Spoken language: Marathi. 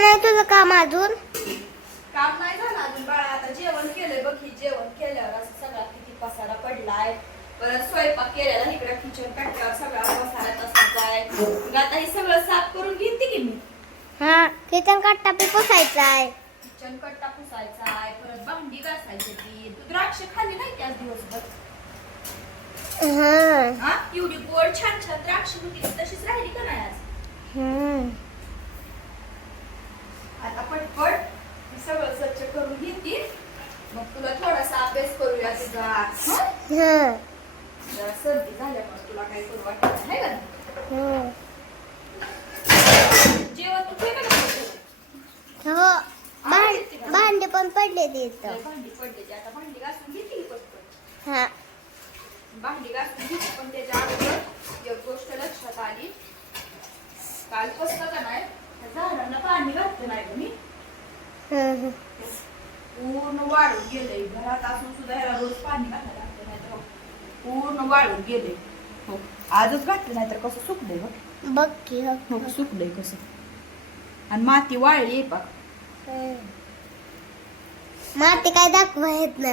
नाही तुझं काम अजून? काम नाही झालं अजून बाळा. आता जेवण केलंय बघ. ही जेवण केल्यावर असं सगळा किती पसारा पडलाय. परत स्वयंपाक केलेला इकडे किचन कट्ट्यावर सगळा पसारा तसाच आहे. मग आता हे सगळं साफ करून घेते की मी. हा किचन कट्टा बी पुसायचा आहे. किचन कट्टा पुसायचा आहे. परत भांडी घासायची ती. तू द्राक्ष खाल्ली नाही त्याच दिवसभर? हा एवढी गोड छान छान द्राक्ष होती तशीच राहिली का नाही आज? आता पटपट हे सगळं स्वच्छ करून घेते. मग तुला थोडासा अभ्यास करूया तुझा. जरा सर्दी झाल्यामुळे तुला काही करू वाटत नाही का? जेवण तू केलं का? हो भांडे पण पडले तिथं. भांडी पडली. आता भांडी घासून घेतली पटपट. हा भांडी घासून घेतली. पण त्याच्या अगोदर एक गोष्ट लक्षात आली. काल कसं का नाही झाडांना पाणी घातलं नाही का मी. पूर्ण वाळून गेलंय. घरात असून सुद्धा ह्याला रोज पाणी घालायला लागतं. नाही तर पूर्ण वाळून गेलंय. हो आजच घातलं नाही तर कसं सुकलंय बघ. बघ की हो सुकलंय कसं. आणि माती वाळली बघ. माती काय दाखवा येत नाही.